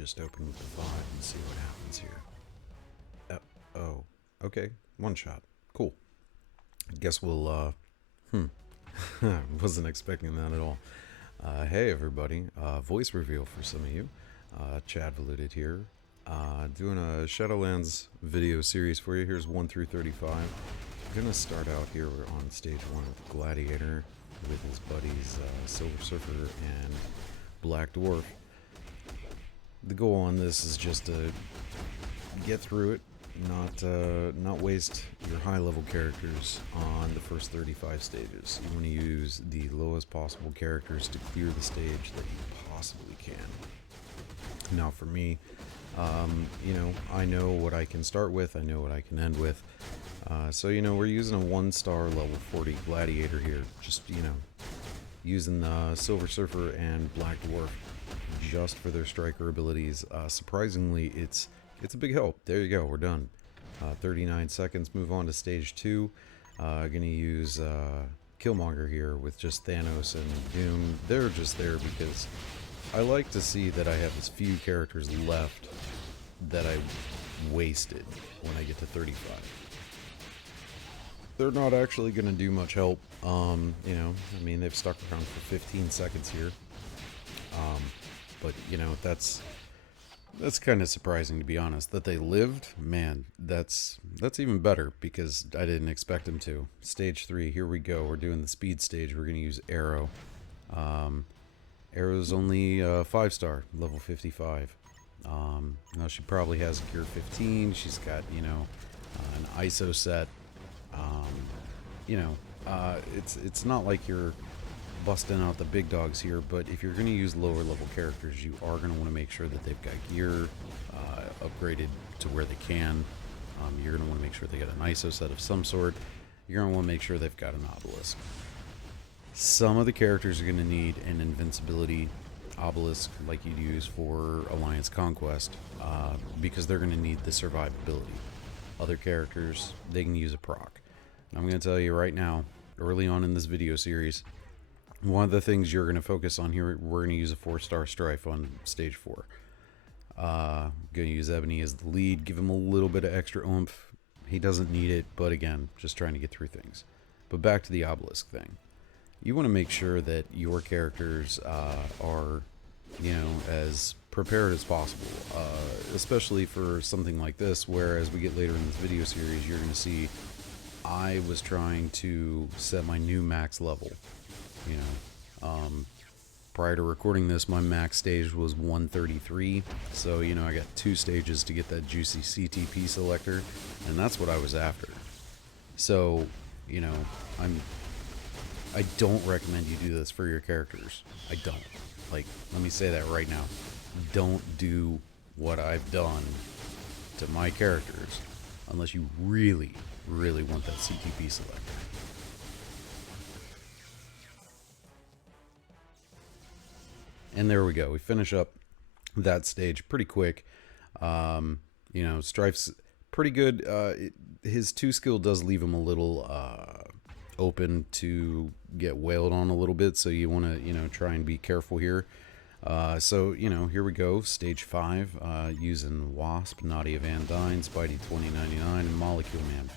just open with the 5 and see what happens here. Oh, okay. One shot. Cool. Guess we'll, wasn't expecting that at all. Hey everybody, voice reveal for some of you. Chad Valuted here. Doing a Shadowlands video series for you. Here's 1 through 35. I'm gonna start out here on stage 1 with Gladiator with his buddies Silver Surfer and Black Dwarf. The goal on this is just to get through it, not waste your high-level characters on the first 35 stages. You want to use the lowest possible characters to clear the stage that you possibly can. Now for me, I know what I can start with, I know what I can end with. So, we're using a 1-star level 40 Gladiator here. Just, using the Silver Surfer and Black Dwarf just for their striker abilities. Surprisingly, it's a big help. There you go, we're done. 39 seconds, move on to stage 2. Gonna use Killmonger here with just Thanos and Doom. They're just there because I like to see that I have as few characters left that I wasted when I get to 35. They're not actually going to do much help. They've stuck around for 15 seconds here. But that's kind of surprising, to be honest. That they lived, man, that's even better because I didn't expect them to. Stage 3, here we go. We're doing the speed stage. We're going to use Arrow. Arrow's only 5-star, level 55. Now she probably has a gear 15. She's got, an ISO set. It's not like you're busting out the big dogs here, but if you're going to use lower level characters, you are going to want to make sure that they've got gear upgraded to where they can. You're going to want to make sure they got an ISO set of some sort. You're going to want to make sure they've got an obelisk. Some of the characters are going to need an invincibility obelisk like you'd use for Alliance Conquest, because they're going to need the survivability. Other characters, they can use a proc. I'm going to tell you right now, early on in this video series, one of the things you're going to focus on here, we're going to use a 4-star Strife on stage 4. Going to use Ebony as the lead, give him a little bit of extra oomph. He doesn't need it, but again, just trying to get through things. But back to the obelisk thing. You want to make sure that your characters are, as prepared as possible, especially for something like this, where as we get later in this video series, you're going to see I was trying to set my new max level. Prior to recording this, my max stage was 133, so I got 2 stages to get that juicy CTP selector, and that's what I was after. So I don't recommend you do this for your characters. I don't. Let me say that right now. Don't do what I've done to my characters unless you really, really want that CTP selector. And there we go. We finish up that stage pretty quick. Strife's pretty good. His 2 skill does leave him a little open to get wailed on a little bit, so you want to try and be careful here. Here we go, stage 5, using Wasp, Nadia Van Dyne, Spidey 2099, and Molecule Man.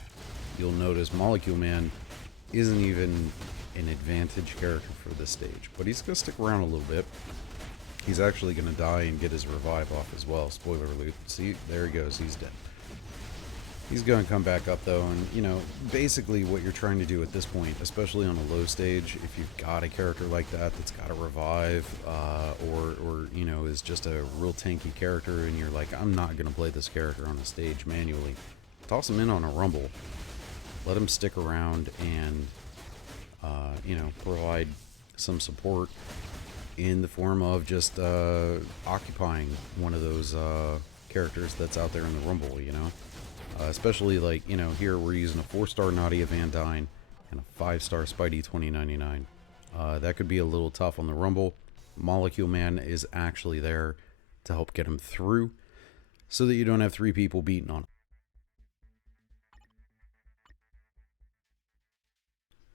You'll notice Molecule Man isn't even an advantage character for this stage, but he's going to stick around a little bit. He's actually going to die and get his revive off as well. Spoiler alert. See, there he goes, he's dead. He's going to come back up though, and basically what you're trying to do at this point, especially on a low stage, if you've got a character like that that's got a revive, or is just a real tanky character, and you're like, I'm not going to play this character on a stage manually, toss him in on a rumble, let him stick around and provide some support in the form of just occupying one of those characters that's out there in the rumble, especially here we're using a 4-star Nadia Van Dyne and a 5-star Spidey 2099. That could be a little tough on the rumble. Molecule Man is actually there to help get him through so that you don't have 3 people beating on him.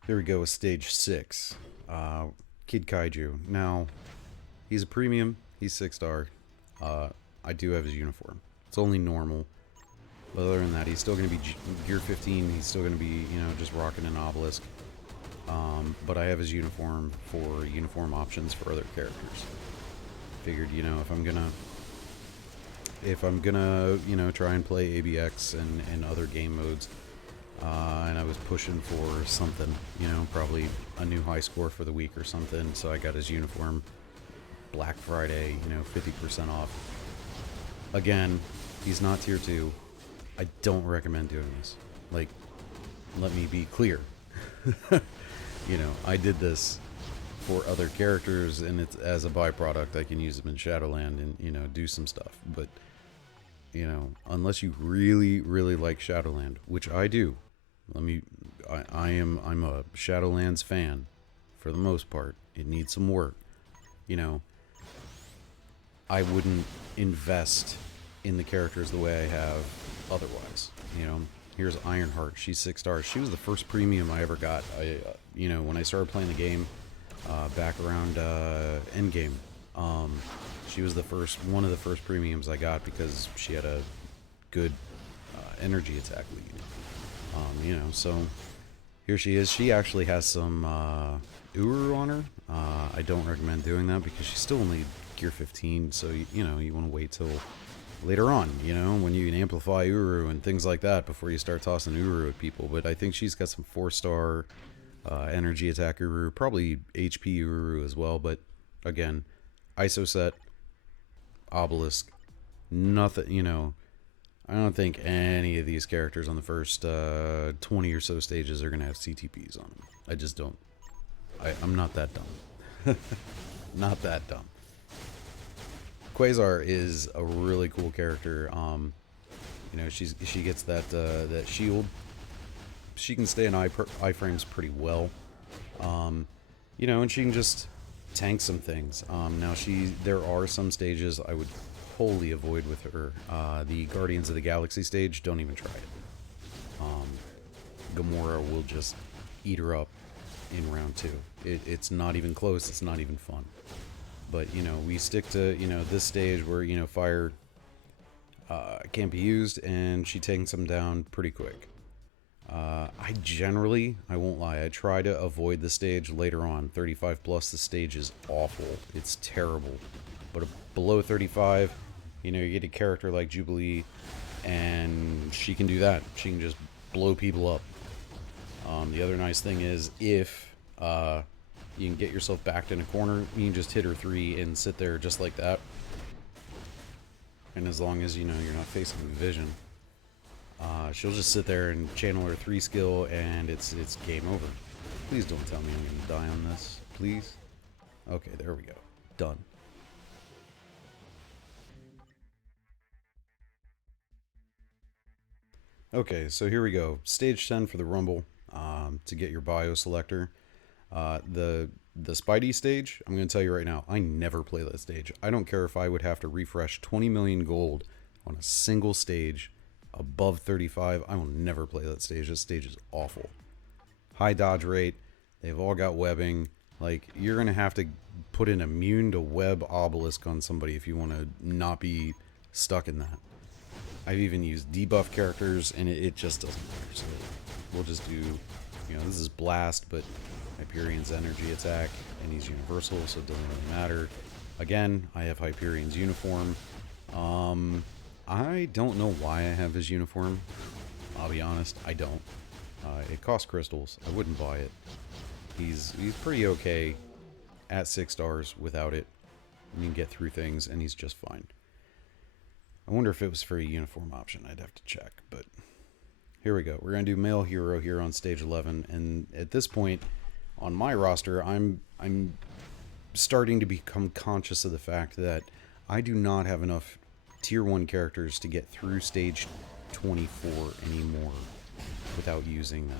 Here we go with stage 6. Kid Kaiju. Now, he's a premium. He's 6-star. I do have his uniform. It's only normal. But other than that, he's still going to be gear 15. He's still going to be, you know, just rocking an obelisk. But I have his uniform for uniform options for other characters. Figured, you know, if I'm gonna, you know, try and play ABX and other game modes, and I was pushing for something, you know, probably a new high score for the week or something, so I got his uniform Black Friday, you know, 50% off. Again, he's not tier 2. I don't recommend doing this. Like, let me be clear. You know, I did this for other characters, and it's as a byproduct. I can use them in Shadowland and, you know, do some stuff. But, you know, unless you really, really like Shadowland, which I do. I'm a Shadowlands fan for the most part. It needs some work. You know, I wouldn't invest in the characters the way I have otherwise. You know, here's Ironheart. She's 6 stars. She was the first premium I ever got. You know, when I started playing the game back around Endgame, she was one of the first premiums I got because she had a good energy attack lead. You know, so here she is. She actually has some Uru on her. I don't recommend doing that because she's still only gear 15, so you know, you want to wait till later on, you know, when you can amplify Uru and things like that before you start tossing Uru at people. But I think she's got some 4-star energy attack Uru, probably HP Uru as well. But again, ISO set, obelisk, nothing, you know, I don't think any of these characters on the first 20 or so stages are going to have CTPs on them. I just don't. I'm not that dumb. Not that dumb. Quasar is a really cool character. You know, she gets that that shield. She can stay in iframes pretty well. You know, and she can just tank some things. Now there are some stages I would wholly avoid with her. The Guardians of the Galaxy stage, don't even try it. Gamora will just eat her up in round 2. It's not even close. It's not even fun. But, you know, we stick to, you know, this stage where, you know, fire can't be used, and she takes them down pretty quick. I won't lie, I try to avoid the stage later on. 35 plus, the stage is awful. It's terrible. But below 35, you know, you get a character like Jubilee, and she can do that. She can just blow people up. The other nice thing is, if you can get yourself backed in a corner, you can just hit her 3 and sit there just like that. And as long as, you know, you're not facing vision, she'll just sit there and channel her 3 skill, and it's game over. Please don't tell me I'm gonna die on this. Please? Okay, there we go. Done. Okay, so here we go. Stage 10 for the Rumble, to get your bio selector. The Spidey stage, I'm going to tell you right now, I never play that stage. I don't care if I would have to refresh 20 million gold on a single stage above 35. I will never play that stage. This stage is awful. High dodge rate. They've all got webbing. Like, you're going to have to put an immune to web obelisk on somebody if you want to not be stuck in that. I've even used debuff characters, and it just doesn't matter. So we'll just do, you know, this is Blast, but Hyperion's energy attack, and he's universal, so it doesn't really matter. Again, I have Hyperion's uniform. I don't know why I have his uniform. I'll be honest, I don't. It costs crystals. I wouldn't buy it. He's pretty okay at 6 stars without it. You can get through things, and he's just fine. I wonder if it was for a uniform option. I'd have to check, but here we go. We're going to do male hero here on stage 11, and at this point on my roster, I'm starting to become conscious of the fact that I do not have enough tier 1 characters to get through stage 24 anymore without using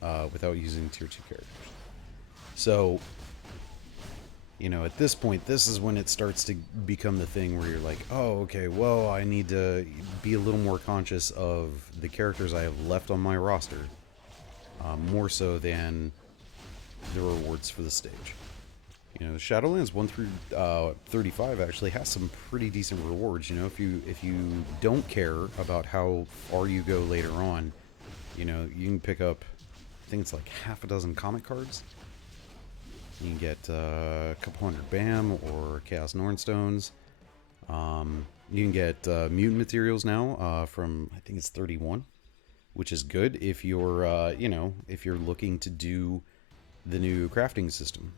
that, without using tier 2 characters. So, you know, at this point, this is when it starts to become the thing where you're like, oh, okay, well, I need to be a little more conscious of the characters I have left on my roster, more so than the rewards for the stage. You know, Shadowlands 1 through 35 actually has some pretty decent rewards. You know, if you don't care about how far you go later on, you know, you can pick up, I think it's like half a dozen comic cards. You can get a couple hundred BAM or Chaos Nornstones. You can get mutant materials now from, I think it's 31, which is good if you're, you know, if you're looking to do the new crafting system.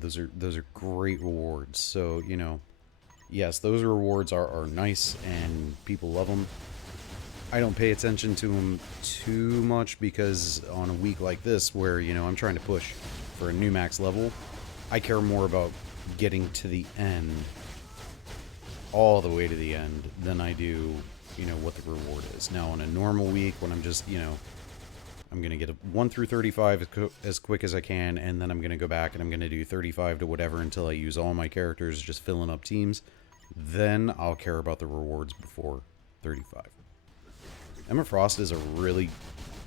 Those are great rewards. So, you know, yes, those rewards are nice and people love them. I don't pay attention to them too much because on a week like this where, you know, I'm trying to push for a new max level, I care more about getting to the end, all the way to the end, than I do, you know, what the reward is. Now, on a normal week when I'm just, you know, I'm going to get a 1 through 35 as quick as I can, and then I'm going to go back and I'm going to do 35 to whatever until I use all my characters, just filling up teams. Then I'll care about the rewards before 35. Emma Frost is a really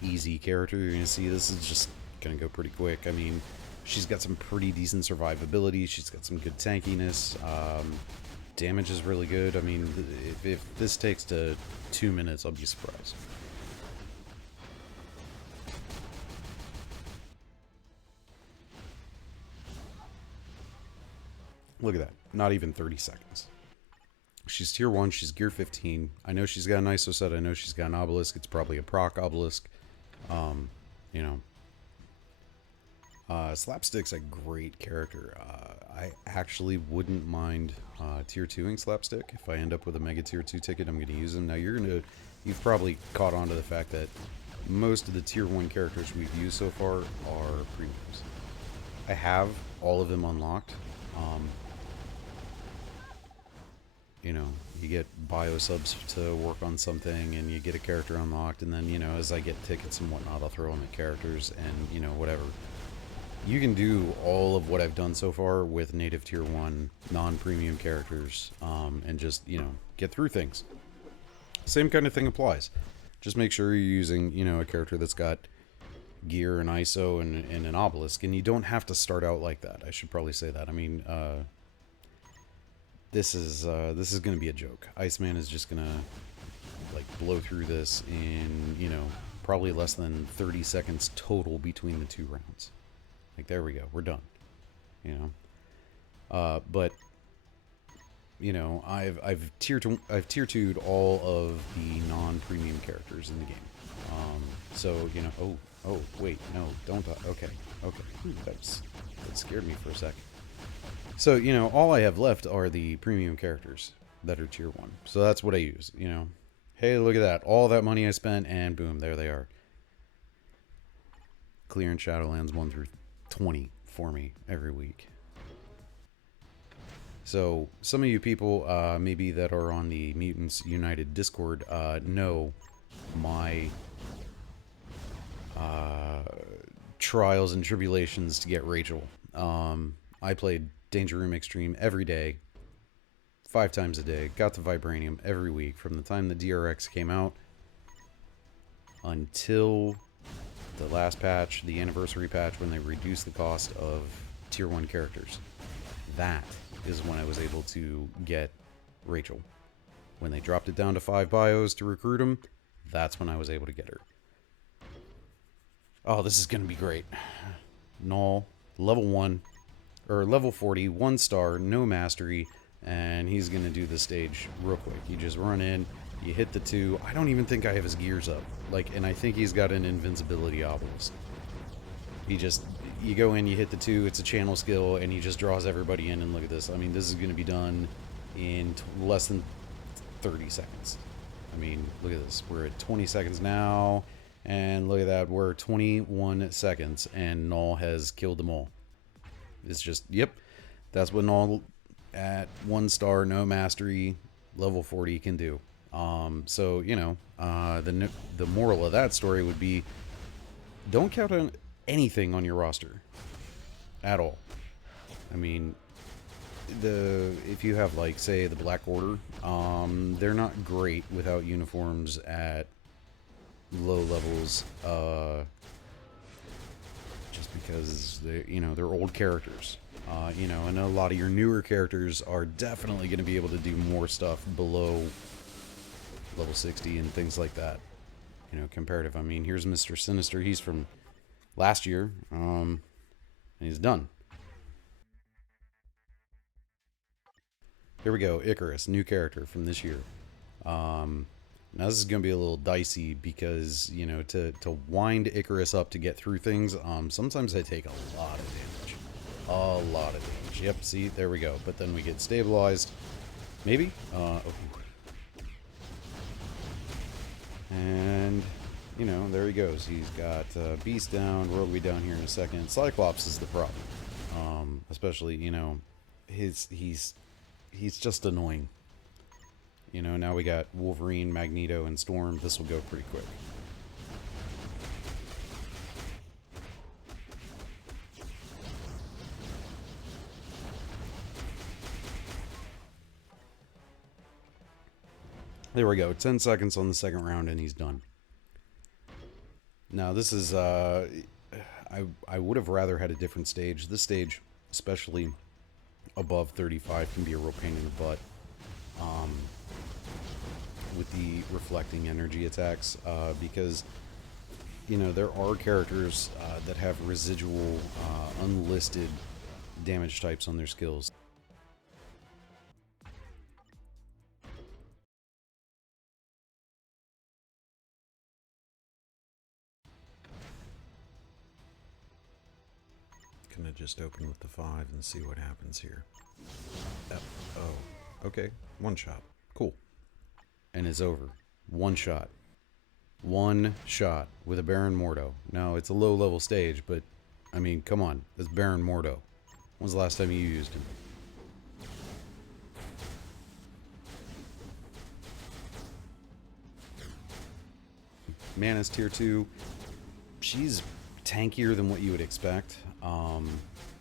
easy character. You're going to see this is just going to go pretty quick. I mean, she's got some pretty decent survivability. She's got some good tankiness. Damage is really good. I mean, if this takes to 2 minutes, I'll be surprised. Look at that. Not even 30 seconds. She's tier 1. She's gear 15. I know she's got an ISO set. I know she's got an obelisk. It's probably a proc obelisk. You know. Slapstick's a great character. I actually wouldn't mind tier 2ing Slapstick. If I end up with a mega tier 2 ticket, I'm going to use him. Now, you've probably caught on to the fact that most of the tier 1 characters we've used so far are premiums. I have all of them unlocked. You know, you get bio subs to work on something, and you get a character unlocked, and then, you know, as I get tickets and whatnot, I'll throw in the characters, and, you know, whatever. You can do all of what I've done so far with native tier 1 non-premium characters, and just, you know, get through things. Same kind of thing applies. Just make sure you're using, you know, a character that's got gear and ISO and an obelisk, and you don't have to start out like that. I should probably say that. I mean, this is going to be a joke. Iceman is just going to, like, blow through this in, you know, probably less than 30 seconds total between the 2 rounds. Like, there we go. We're done. You know? But, you know, I've tier 2'd all of the non-premium characters in the game. So, you know, oh, wait, no, don't, okay. That scared me for a sec. So, you know, all I have left are the premium characters that are tier 1. So that's what I use, you know. Hey, look at that. All that money I spent, and boom, there they are. Clearing Shadowlands 1 through 20 for me every week. So, some of you people, maybe that are on the Mutants United Discord, know my trials and tribulations to get Rachel. I played Danger Room Extreme every day, 5 times a day, got to Vibranium every week from the time the DRX came out until the last patch, the anniversary patch, when they reduced the cost of tier 1 characters. That is when I was able to get Rachel. When they dropped it down to 5 bios to recruit them, that's when I was able to get her. Oh, this is going to be great. Null, level 1, or level 40, 1 star, no mastery, and he's going to do the stage real quick. You just run in, you hit the 2. I don't even think I have his gears up. Like, and I think he's got an invincibility obelisk. You go in, you hit the 2, it's a channel skill, and he just draws everybody in, and look at this. I mean, this is going to be done in less than 30 seconds. I mean, look at this. We're at 20 seconds now, and look at that. We're 21 seconds, and Null has killed them all. It's just, yep, that's what Null at 1 star, no mastery, level 40 can do. So, you know, the moral of that story would be, don't count on anything on your roster at all. I mean, if you have, like, say, the Black Order, they're not great without uniforms at low levels, just because they're old characters. You know, and a lot of your newer characters are definitely going to be able to do more stuff below level 60 and things like that. You know, comparative. I mean, here's Mr. Sinister. He's from last year, and he's done. Here we go, Icarus, new character from this year. Now this is going to be a little dicey because, you know, to wind Icarus up to get through things, sometimes they take a lot of damage. A lot of damage. Yep, see, there we go. But then we get stabilized. Maybe? Okay. And, you know, there he goes. He's got Beast down, Rogue will be down here in a second. Cyclops is the problem. Especially, you know, he's just annoying. You know, now we got Wolverine, Magneto, and Storm. This will go pretty quick. There we go. 10 seconds on the second round, and he's done. Now, this is... I would have rather had a different stage. This stage, especially above 35, can be a real pain in the butt. With the reflecting energy attacks, because, you know, there are characters that have residual unlisted damage types on their skills. Gonna just open with the 5 and see what happens here. Oh, okay, one shot, cool. And it's over. One shot. One shot with a Baron Mordo. Now, it's a low-level stage, but, I mean, come on. That's Baron Mordo. When was the last time you used him? Mana's tier 2. She's tankier than what you would expect.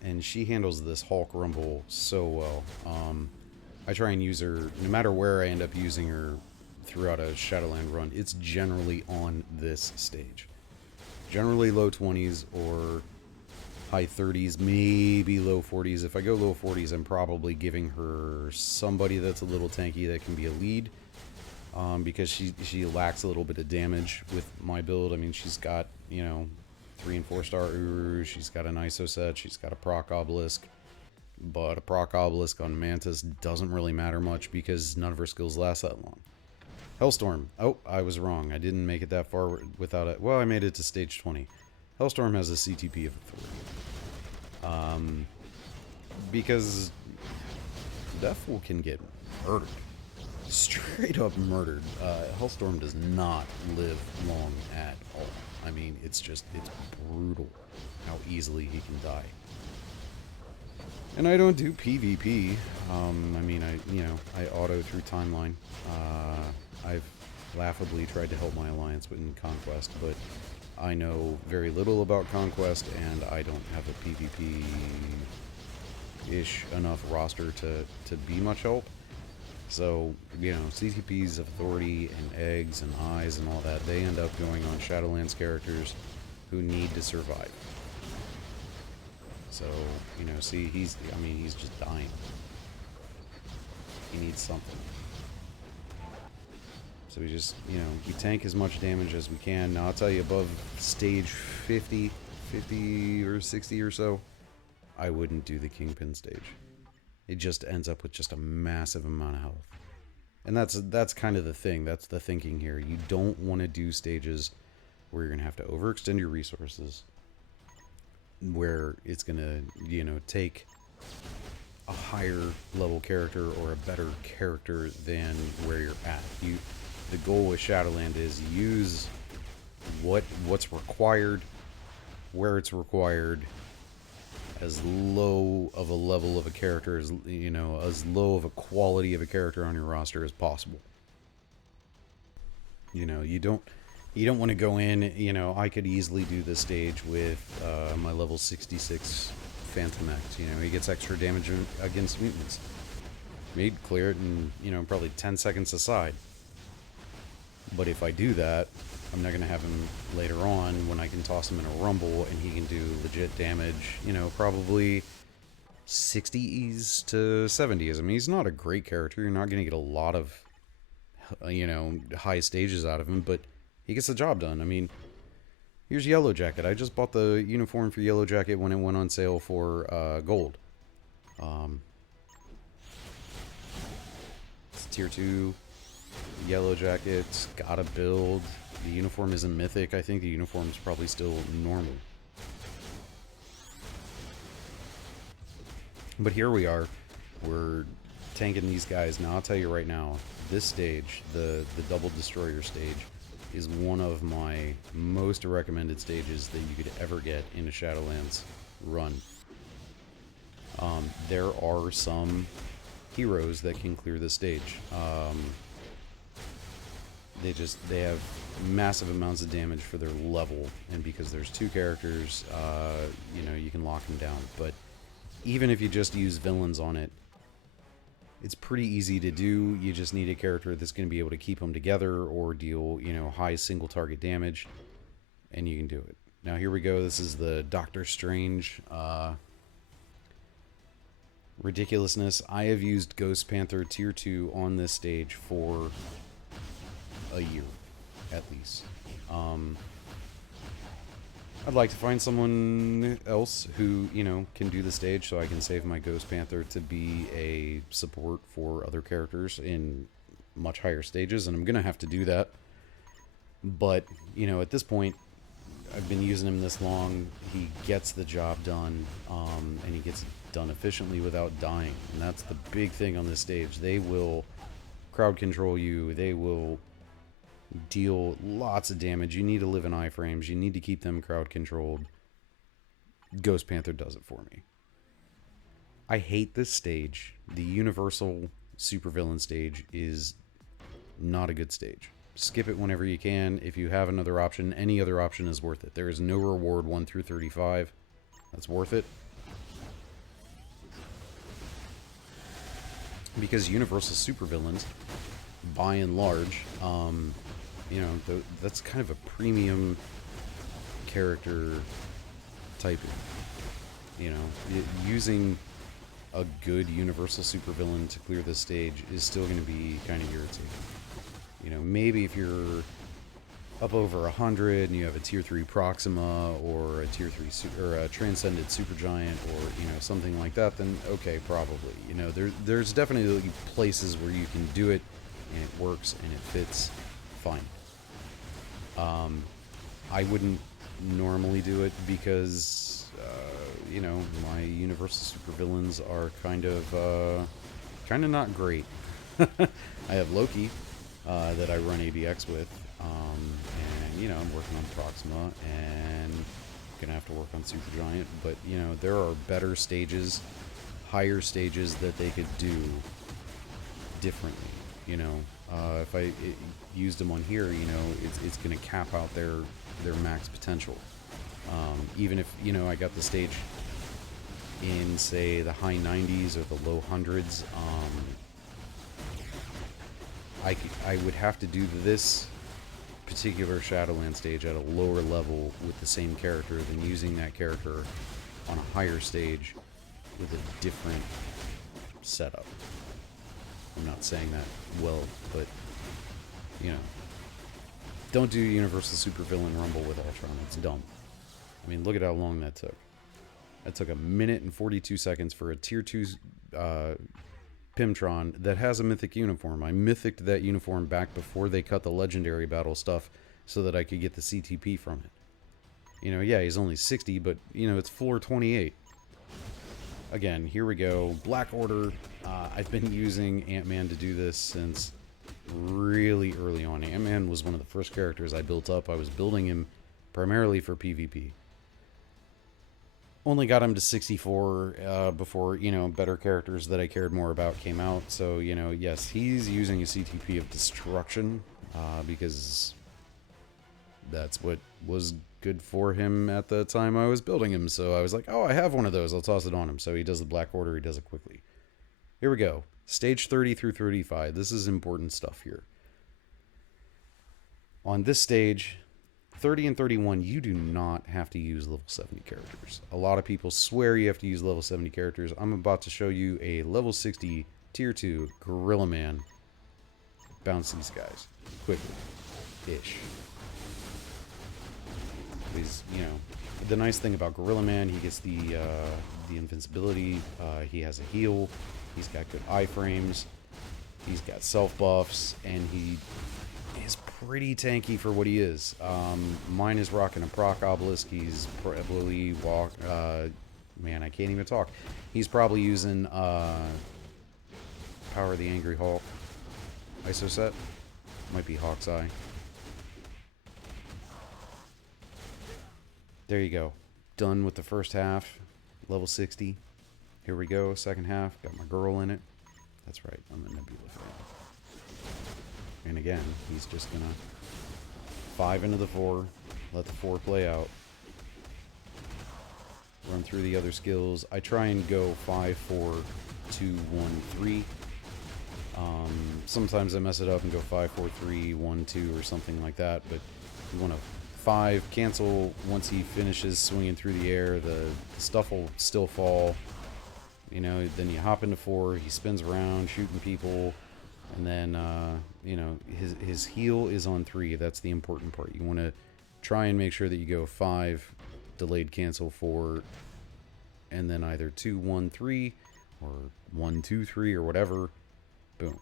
And she handles this Hulk Rumble so well. I try and use her, no matter where I end up using her throughout a Shadowland run, it's generally on this stage. Generally low 20s or high 30s, maybe low 40s. If I go low 40s, I'm probably giving her somebody that's a little tanky that can be a lead, because she lacks a little bit of damage with my build. I mean, she's got, you know, 3 and 4 star Uru, she's got an ISO set, she's got a proc obelisk. But a proc obelisk on Mantis doesn't really matter much because none of her skills last that long. Hellstorm. Oh, I was wrong. I didn't make it that far without it. Well, I made it to stage 20. Hellstorm has a CTP of 3. Because Deathful can get murdered. Straight up murdered. Hellstorm does not live long at all. I mean, it's brutal how easily he can die. And I don't do PvP. I mean, I auto through timeline. I've laughably tried to help my alliance in Conquest, but I know very little about Conquest, and I don't have a PvP-ish enough roster to be much help. So, you know, CTPs of Authority and Eggs and Eyes and all that, they end up going on Shadowlands characters who need to survive. So, you know, see, he's just dying. He needs something. So we just, you know, we tank as much damage as we can. Now, I'll tell you, above stage 50 or 60 or so, I wouldn't do the Kingpin stage. It just ends up with just a massive amount of health. And that's kind of the thing. That's the thinking here. You don't want to do stages where you're going to have to overextend your resources, where it's going to, you know, take a higher level character or a better character than where you're at. The goal with Shadowland is use what's required, where it's required, as low of a level of a character as, you know, as low of a quality of a character on your roster as possible. You know, you don't want to go in, you know, I could easily do this stage with my level 66 Phantom X. You know, he gets extra damage against mutants. He'd clear it in, you know, probably 10 seconds aside. But if I do that, I'm not going to have him later on when I can toss him in a rumble and he can do legit damage, you know, probably 60s to 70s. I mean, he's not a great character. You're not going to get a lot of, high stages out of him, but he gets the job done. I mean, here's Yellowjacket. I just bought the uniform for Yellowjacket when it went on sale for gold. It's tier 2 Yellowjacket. Gotta build. The uniform isn't mythic. I think the uniform is probably still normal. But here we are. We're tanking these guys. Now, I'll tell you right now, this stage, the Double Destroyer stage, is one of my most recommended stages that you could ever get in a Shadowlands run. There are some heroes that can clear the stage. They have massive amounts of damage for their level, and because there's 2 characters, you can lock them down. But even if you just use villains on it, it's pretty easy to do. You just need a character that's going to be able to keep them together or deal, high single target damage, and you can do it. Now here we go. This is the Doctor Strange ridiculousness. I have used Ghost Panther tier 2 on this stage for a year, at least. I'd like to find someone else who, can do the stage so I can save my Ghost Panther to be a support for other characters in much higher stages, and I'm going to have to do that. But, at this point, I've been using him this long. He gets the job done, and he gets it done efficiently without dying. And that's the big thing on this stage. They will crowd control you. They will deal lots of damage. You need to live in iframes. You need to keep them crowd controlled. Ghost Panther does it for me. I hate this stage. The Universal Supervillain stage is not a good stage. Skip it whenever you can. If you have another option, any other option is worth it. There is no reward 1 through 35 that's worth it. Because Universal Supervillains, by and large, that's kind of a premium character typing. Using a good Universal Supervillain to clear this stage is still going to be kind of irritating. Maybe if you're up over 100 and you have a tier 3 Proxima or a tier 3 or a Transcended Supergiant or something like that, then okay, probably. There's definitely places where you can do it and it works and it fits fine. I wouldn't normally do it because my Universal Supervillains are kind of not great. I have Loki that I run ABX with, and I'm working on Proxima and gonna have to work on Supergiant, but there are better stages, higher stages that they could do differently. If I used them on here, it's gonna cap out their max potential. Even if I got the stage in, say, the high 90s or the low hundreds, I would have to do this particular Shadowland stage at a lower level with the same character than using that character on a higher stage with a different setup. I'm not saying that well, but don't do Universal Supervillain Rumble with Ultron. It's dumb. I mean, look at how long that took. That took 1 minute and 42 seconds for a tier 2 Pimtron that has a mythic uniform. I mythiced that uniform back before they cut the legendary battle stuff so that I could get the CTP from it. Yeah, he's only 60, but, it's floor 28. Again, here we go. Black Order. I've been using Ant-Man to do this since really early on. Ant-Man was one of the first characters I built up. I was building him primarily for PvP. Only got him to 64 before, better characters that I cared more about came out. So, yes, he's using a CTP of Destruction because that's what was good for him at the time I was building him. So I was like, oh, I have one of those. I'll toss it on him. So he does the Black Order. He does it quickly. Here we go. Stage 30 through 35. This is important stuff here. On this stage, 30 and 31, you do not have to use level 70 characters. A lot of people swear you have to use level 70 characters. I'm about to show you a level 60 tier 2 Gorilla Man. Bounce these guys quickly-ish. He's, you know, the nice thing about Gorilla Man, he gets the invincibility. He has a heal. He's got good iframes. He's got self buffs, and he is pretty tanky for what he is. Mine is rocking a proc obelisk. He's probably man, I can't even talk. He's probably using Power of the Angry Hulk ISO set. Might be Hawk's Eye. There you go. Done with the first half. Level 60. Here we go. Second half. Got my girl in it. That's right. I'm a Nebula fan. And again, he's just gonna 5 into the 4. Let the 4 play out. Run through the other skills. I try and go 5, 4, 2, 1, 3. Sometimes I mess it up and go 5, 4, 3, 1, 2 or something like that. But you want to 5, cancel once he finishes swinging through the air. The stuff will still fall. You know, then you hop into 4. He spins around, shooting people. And then, you know, his heal is on 3. That's the important part. You want to try and make sure that you go 5, delayed cancel 4, and then either 2, 1, 3, or 1, 2, 3, or whatever. Boom.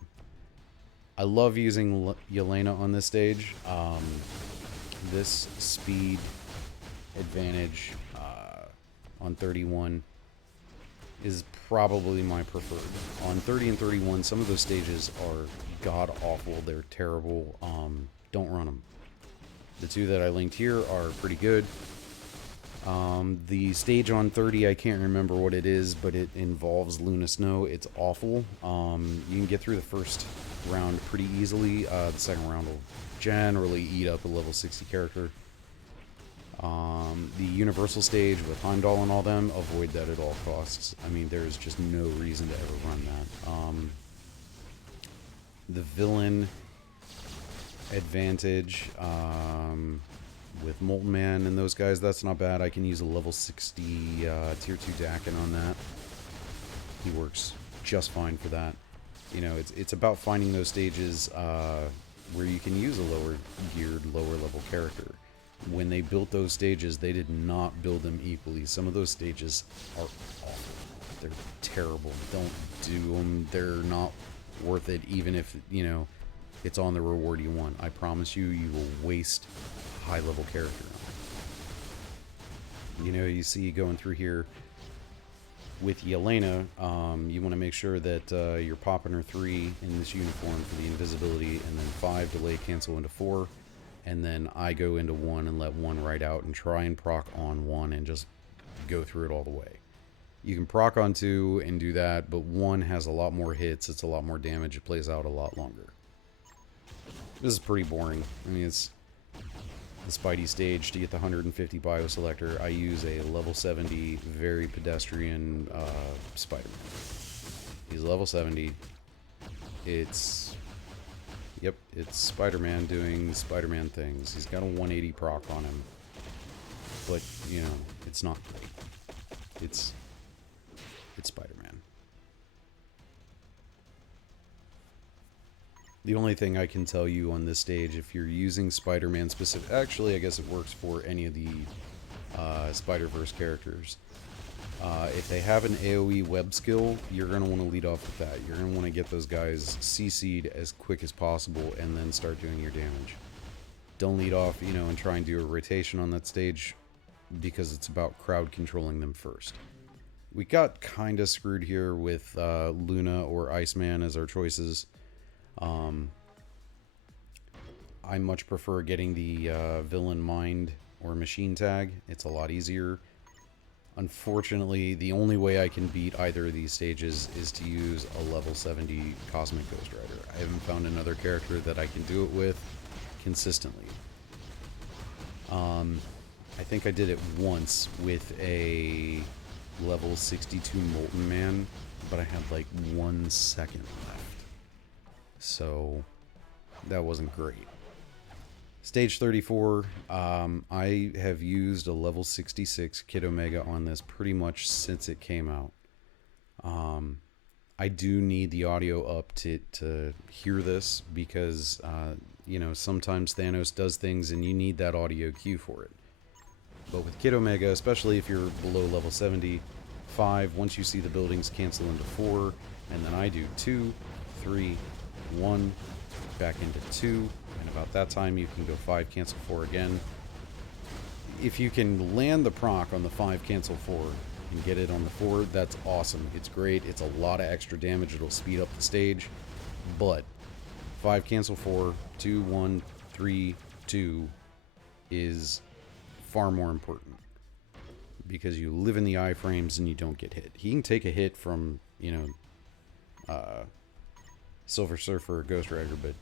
I love using Yelena on this stage. This speed advantage on 31 is probably my preferred. On 30 and 31, some of those stages are god-awful. They're terrible. Don't run them. The 2 that I linked here are pretty good. The stage on 30, I can't remember what it is, but it involves Luna Snow. It's awful. You can get through the first round pretty easily. The second round will generally eat up a level 60 character. The Universal stage with Heimdall and all them, avoid that at all costs. I mean, there's just no reason to ever run that. The villain advantage with Molten Man and those guys, that's not bad. I can use a level 60 tier 2 Dakin on that. He works just fine for that. You know, it's about finding those stages where you can use a lower geared, lower level character. When they built those stages, they did not build them equally. Some of those stages are awful. They're terrible. Don't do them. They're not worth it, even if, you know, it's on the reward you want. I promise you, you will waste a high-level character on it. You know, you see going through here with Yelena, you want to make sure that you're popping her 3 in this uniform for the invisibility, and then 5 delay cancel into 4. And then I go into 1 and let 1 ride out and try and proc on 1 and just go through it all the way. You can proc on 2 and do that, but 1 has a lot more hits, it's a lot more damage, it plays out a lot longer. This is pretty boring. I mean, it's the Spidey stage. To get the 150 Bioselector, I use a level 70, very pedestrian Spider-Man. He's level 70. Yep, it's Spider-Man doing Spider-Man things. He's got a 180 proc on him. But, you know, it's not great. It's Spider-Man. The only thing I can tell you on this stage, if you're using Spider-Man specific... Actually, I guess it works for any of the Spider-Verse characters. If they have an AoE web skill, you're going to want to lead off with that. You're going to want to get those guys CC'd as quick as possible and then start doing your damage. Don't lead off, you know, and try and do a rotation on that stage because it's about crowd controlling them first. We got kind of screwed here with Luna or Iceman as our choices. I much prefer getting the villain mind or machine tag. It's a lot easier. Unfortunately, the only way I can beat either of these stages is to use a level 70 Cosmic Ghost Rider. I haven't found another character that I can do it with consistently. I think I did it once with a level 62 Molten Man, but I had like 1 second left. So that wasn't great. Stage 34, I have used a level 66 Kid Omega on this pretty much since it came out. I do need the audio up to hear this because, you know, sometimes Thanos does things and you need that audio cue for it. But with Kid Omega, especially if you're below level 75, once you see the buildings cancel into 4, and then I do 2, 3, 1, back into 2, and about that time you can go 5, cancel 4 again. If you can land the proc on the 5, cancel 4, and get it on the 4, that's awesome. It's great. It's a lot of extra damage. It'll speed up the stage. But 5, cancel 4, 2, 1, 3, 2 is far more important. Because you live in the iframes and you don't get hit. He can take a hit from, you know, Silver Surfer or Ghost Rider, but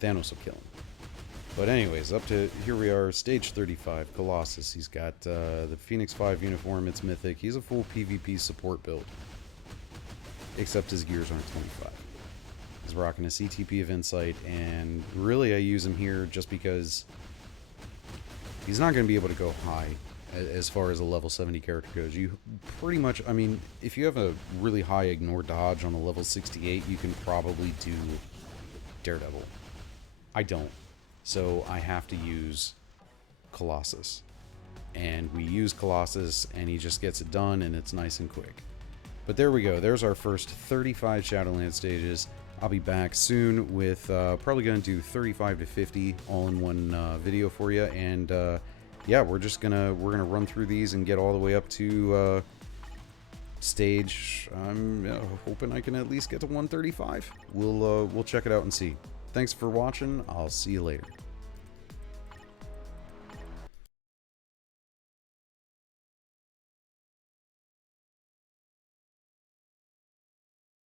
Thanos will kill him. But anyways, up to, here we are, stage 35, Colossus. He's got the Phoenix 5 uniform, it's mythic. He's a full PvP support build. Except his gears aren't 25. He's rocking a CTP of Insight, and really I use him here just because he's not going to be able to go high as far as a level 70 character goes. You pretty much, I mean, if you have a really high ignore dodge on a level 68, you can probably do Daredevil. I don't. So I have to use Colossus. And we use Colossus, and he just gets it done, and it's nice and quick. But there we go. There's our first 35 Shadowland stages. I'll be back soon with probably going to do 35 to 50 all in one video for you. And yeah, we're gonna run through these and get all the way up to stage. I'm hoping I can at least get to 135. We'll check it out and see. Thanks for watching. I'll see you later.